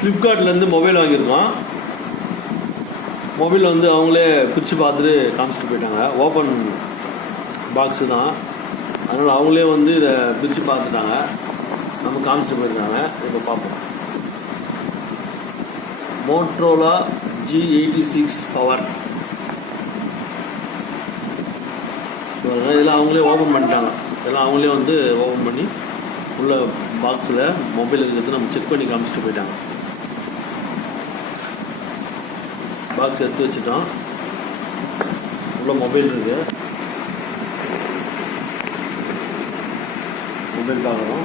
ஃப்ளிப்கார்ட்லேருந்து mobile வாங்கியிருக்கோம். Mobile வந்து அவங்களே பிரித்து பார்த்துட்டு காமிச்சிட்டு போயிட்டாங்க. ஓப்பன் பாக்ஸு தான், அதனால் அவங்களே வந்து இதை பிரித்து பார்த்துட்டாங்க, நம்ம காமிச்சிட்டு போயிருக்காங்க. இப்போ பார்ப்போம். Motorola G86 power. இதெல்லாம் அவங்களே ஓப்பன் பண்ணிட்டாங்க. இதெல்லாம் அவங்களே வந்து ஓப்பன் பண்ணி உள்ள பாக்ஸில் மொபைல் இருக்கிறது நம்ம செக் பண்ணி காமிச்சிட்டு போயிட்டாங்க. பாக்ஸ் எடுத்து வச்சுட்டோம். உள்ள மொபைல் இருக்கு. மொபைல் பார்க்குறோம்.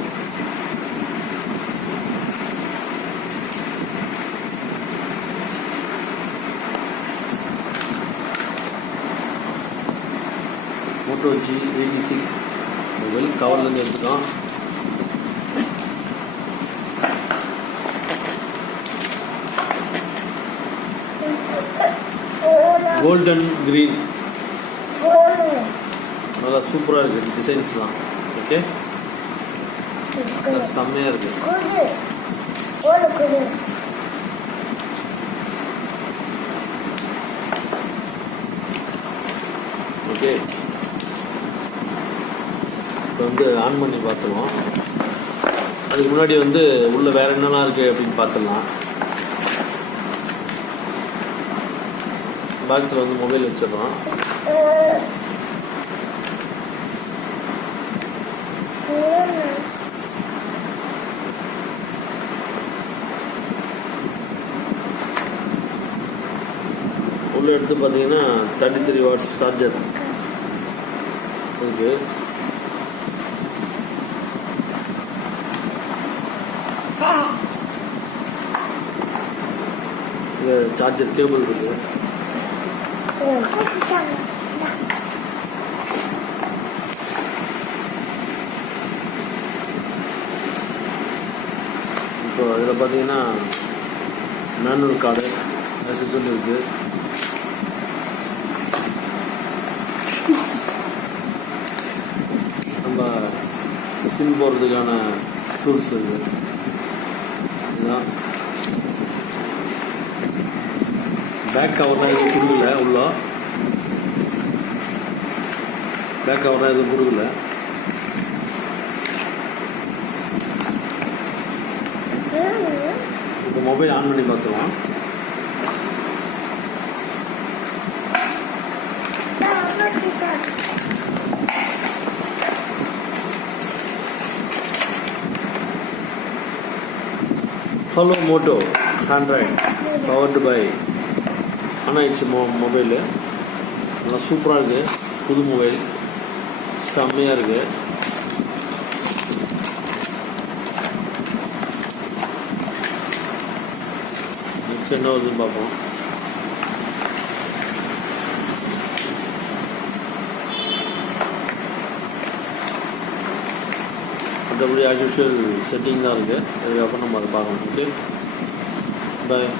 மோட்டோ G86 மொபைல் கவர்லேருந்து எடுத்துட்டோம். கோல்டன் கிரீன், நல்லா சூப்பராக இருக்குது டிசைன்ஸ்லாம். ஓகே, செம்மையாக இருக்கு. ஓகே, இப்போ வந்து ஆன் பண்ணி பார்த்துருவோம். அதுக்கு முன்னாடி வந்து உள்ள வேற என்னெல்லாம் இருக்குது அப்படின்னு பார்த்துடலாம். பாக்ஸில் வந்து மொபைல் வச்சிடறோம். உள்ள எடுத்து பார்த்தீங்கன்னா 33 வாட்ஸ் சார்ஜர் இருக்கு. இது சார்ஜர் கேபிள் இருக்கு. இப்போ இதில் பார்த்தீங்கன்னா மேனுவல் கார்டு எஸ்எஸ்எல் இருக்கு. நம்ம சிம் போடுறதுக்கான டூல்ஸ் இருக்கு. இதுதான் பேக் கவர்லாம் எதுவும் கொடுக்கல. உள்ள பேக் கவர்லாம் எதுவும் கொடுக்கல. இப்போ மொபைல் ஆன் பண்ணி பார்த்துக்கலாம். Hello Moto Android powered by on ஆயிடுச்சு. மொபைலு நல்லா சூப்பராக இருக்குது. புது மொபைல் செம்மையாக இருக்குது. நெக்ஸ்ட் என்ன வருதுன்னு பார்ப்போம். மற்றபடி ஆஸ் யூஷுவல் செட்டிங் தான் இருக்குது. அதுக்கப்புறம் நம்ம அதை பார்க்கணும். ஓகே, பாய்.